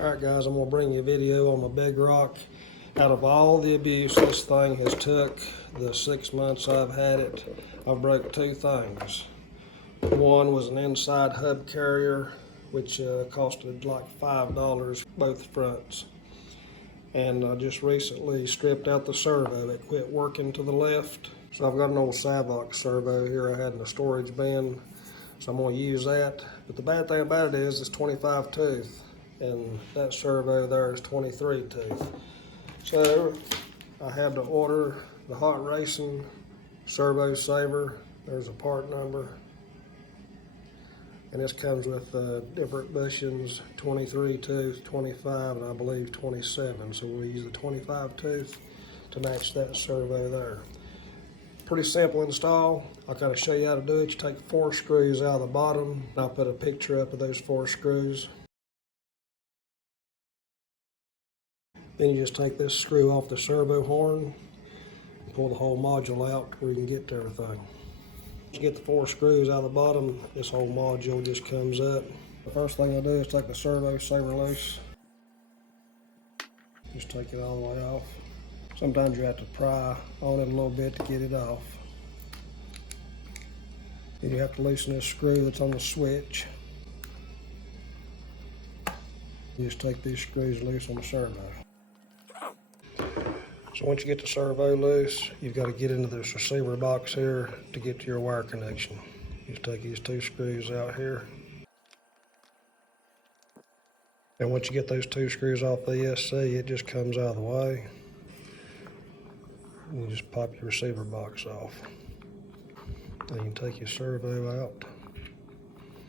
Alright guys, I'm going to bring you a video on my big rock. Out of all the abuse this thing has took, the 6 months I've had it, I've broke two things. One was an inside hub carrier, which costed like $5 both fronts. And I just recently stripped out the servo. It quit working to the left. So I've got an old Savox servo here I had in a storage bin. So I'm going to use that. But the bad thing about it is it's 25 tooth. And that servo there is 23 tooth. So I had to order the hot racing servo saver. There's a part number. And this comes with different bushings, 23 tooth, 25, and I believe 27. So we'll use the 25 tooth to match that servo there. Pretty simple install. I'll kind of show you how to do it. You take 4 screws out of the bottom. I'll put a picture up of those 4 screws. Then you just take this screw off the servo horn, pull the whole module out where you can get to everything. Once you get the 4 screws out of the bottom, this whole module just comes up. The first thing I do is take the servo saver loose. Just take it all the way off. Sometimes you have to pry on it a little bit to get it off. Then you have to loosen this screw that's on the switch. You just take these screws loose on the servo. So once you get the servo loose, you've got to get into this receiver box here to get to your wire connection. You just take these 2 screws out here. And once you get those 2 screws off the ESC, it just comes out of the way. And you just pop your receiver box off. Then you can take your servo out.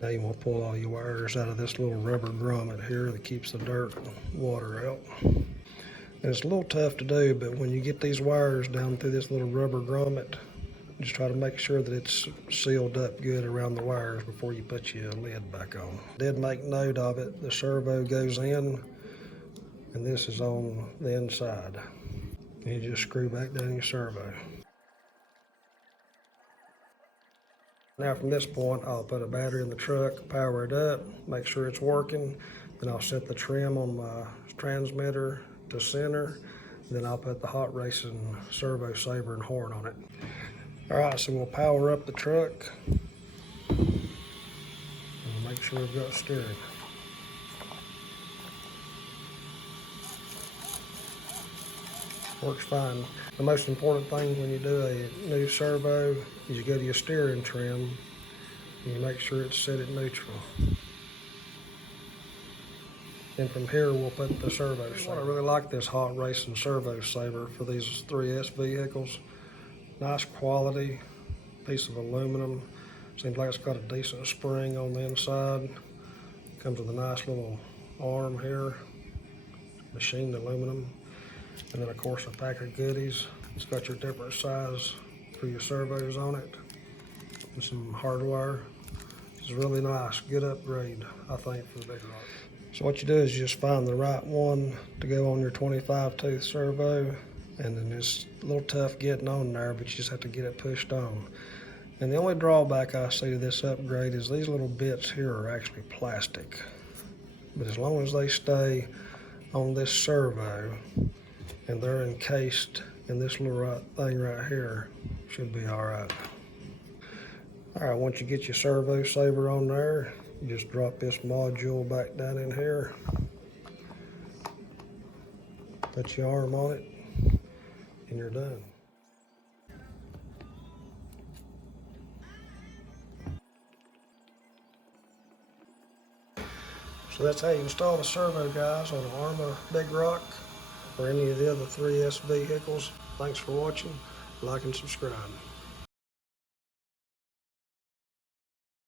Now you want to pull all your wires out of this little rubber grommet here that keeps the dirt and water out. And it's a little tough to do, but when you get these wires down through this little rubber grommet, just try to make sure that it's sealed up good around the wires before you put your lid back on. Did make note of it. The servo goes in, and this is on the inside. And you just screw back down your servo. Now from this point, I'll put a battery in the truck, power it up, make sure it's working. Then I'll set the trim on my transmitter to center. Then I'll put the hot racing servo saver and horn on it. All right, so we'll power up the truck and make sure we've got steering. Works fine. The most important thing when you do a new servo is you go to your steering trim and you make sure it's set at neutral. And from here we'll put the servo saver. I really like this hot racing servo saver for these 3S vehicles. Nice quality, piece of aluminum. Seems like it's got a decent spring on the inside. Comes with a nice little arm here, machined aluminum. And then of course a pack of goodies. It's got your different size for your servos on it. And some hardwire. It's really nice, good upgrade, I think, for the big rock. So what you do is you just find the right one to go on your 25 tooth servo, and then it's a little tough getting on there, but you just have to get it pushed on. And the only drawback I see to this upgrade is these little bits here are actually plastic. But as long as they stay on this servo and they're encased in this little thing right here, should be all right. All right, once you get your servo saver on there, you just drop this module back down in here, put your arm on it, and you're done. So that's how you install the servo, guys, on an Arrma Big Rock or any of the other 3S vehicles. Thanks for watching. Like and subscribe.